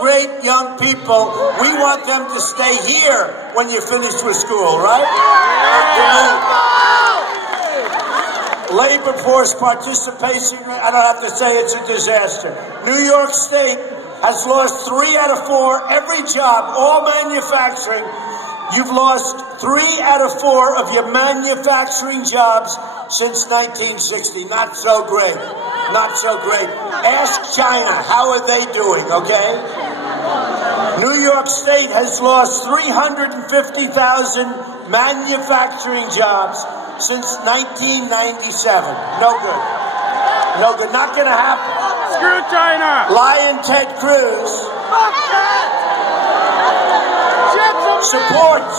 great young people. We want them to stay here when you're finished with school, right? Labor force participation, I don't have to say it's a disaster. New York State has lost 3 out of 4 every job, all manufacturing. You've lost 3 out of 4 of your manufacturing jobs since 1960. Not so great. Not so great. Ask China, how are they doing, okay? New York State has lost 350,000 manufacturing jobs since 1997. No good. No good. Not going to happen. Screw China. Lion Ted Cruz supports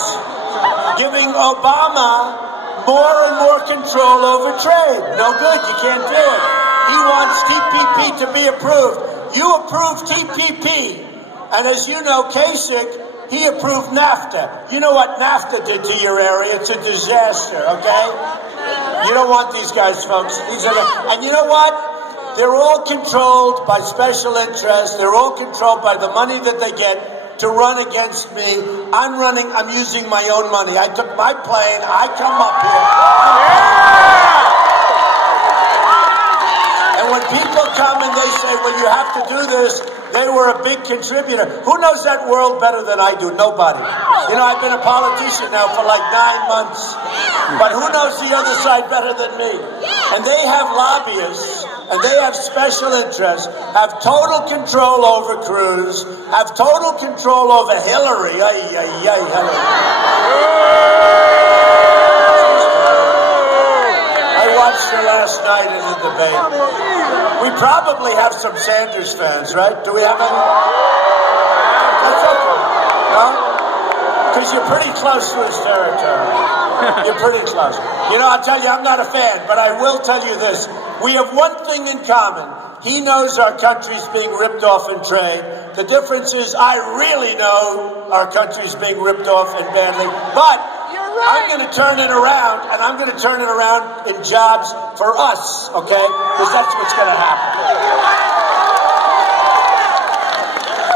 giving Obama more and more control over trade. No good. You can't do it. He wants TPP to be approved. You approved TPP. And as you know, Kasich, he approved NAFTA. You know what NAFTA did to your area? It's a disaster, okay? You don't want these guys, folks. And you know what? They're all controlled by special interests. They're all controlled by the money that they get to run against me. I'm using my own money. I took my plane. I come up here. And when people come and they say, well, you have to do this, they were a big contributor. Who knows that world better than I do? Nobody. You know, I've been a politician now for like 9 months. But who knows the other side better than me? And they have lobbyists, and they have special interests, have total control over Cruz, have total control over Hillary. Hillary. I watched her last night in the debate. We probably have some Sanders fans, right? Do we have any? That's okay. No? Because you're pretty close to his territory. You're pretty close. You know, I'll tell you, I'm not a fan, but I will tell you this. We have one thing in common. He knows our country's being ripped off in trade. The difference is I really know our country's being ripped off and badly. But I'm going to turn it around, and I'm going to turn it around in jobs for us, okay? Because that's what's going to happen.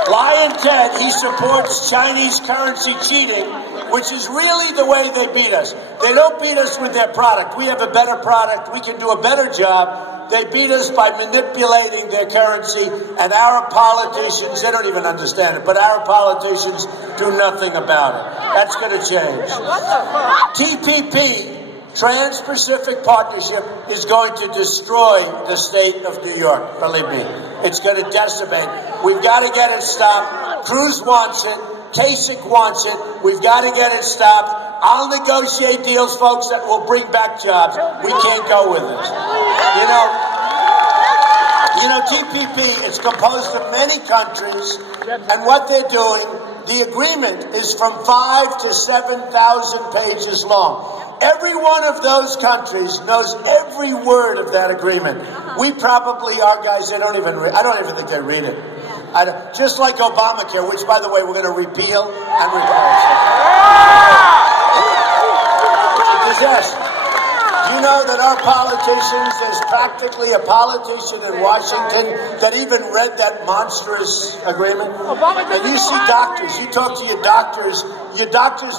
Lion Ted, he supports Chinese currency cheating, which is really the way they beat us. They don't beat us with their product. We have a better product. We can do a better job. They beat us by manipulating their currency, and our politicians, they don't even understand it, but our politicians do nothing about it. That's going to change. TPP, Trans-Pacific Partnership, is going to destroy the state of New York, believe me. It's going to decimate. We've got to get it stopped. Cruz wants it. Kasich wants it. We've got to get it stopped. I'll negotiate deals, folks, that will bring back jobs. We can't go with it. You know, TPP is composed of many countries, and what they're doing, the agreement is from 5,000 to 7,000 pages long. Every one of those countries knows every word of that agreement. We probably, our guys, they don't even read. I don't even think they read it. Just like Obamacare, which, by the way, we're going to repeal and replace. It's a disaster. You know that our politicians, there's practically a politician in Washington that even read that monstrous agreement. And you see doctors, you talk to your doctors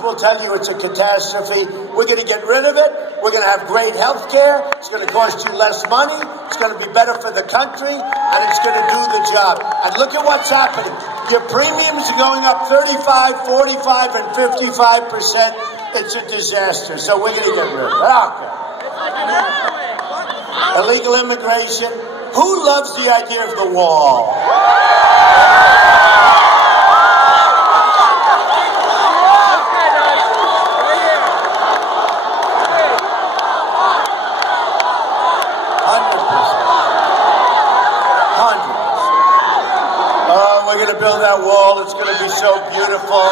will tell you it's a catastrophe. We're going to get rid of it. We're going to have great health care. It's going to cost you less money. It's going to be better for the country, and it's going to do the job. And look at what's happening. Your premiums are going up 35, 45, and 55%. It's a disaster. So we're going to get rid of it. Okay. Illegal immigration. Who loves the idea of the wall? We're going to build that wall. It's going to be so beautiful.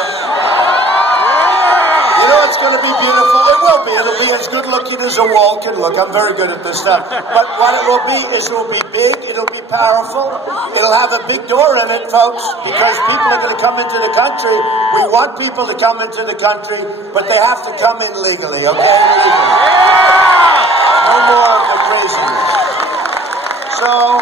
You know it's going to be beautiful? It will be. It'll be as good looking as a wall can look. I'm very good at this stuff. But what it will be is it will be big. It'll be powerful. It'll have a big door in it, folks, because people are going to come into the country. We want people to come into the country, but they have to come in legally, okay? Legally. No more of the craziness. So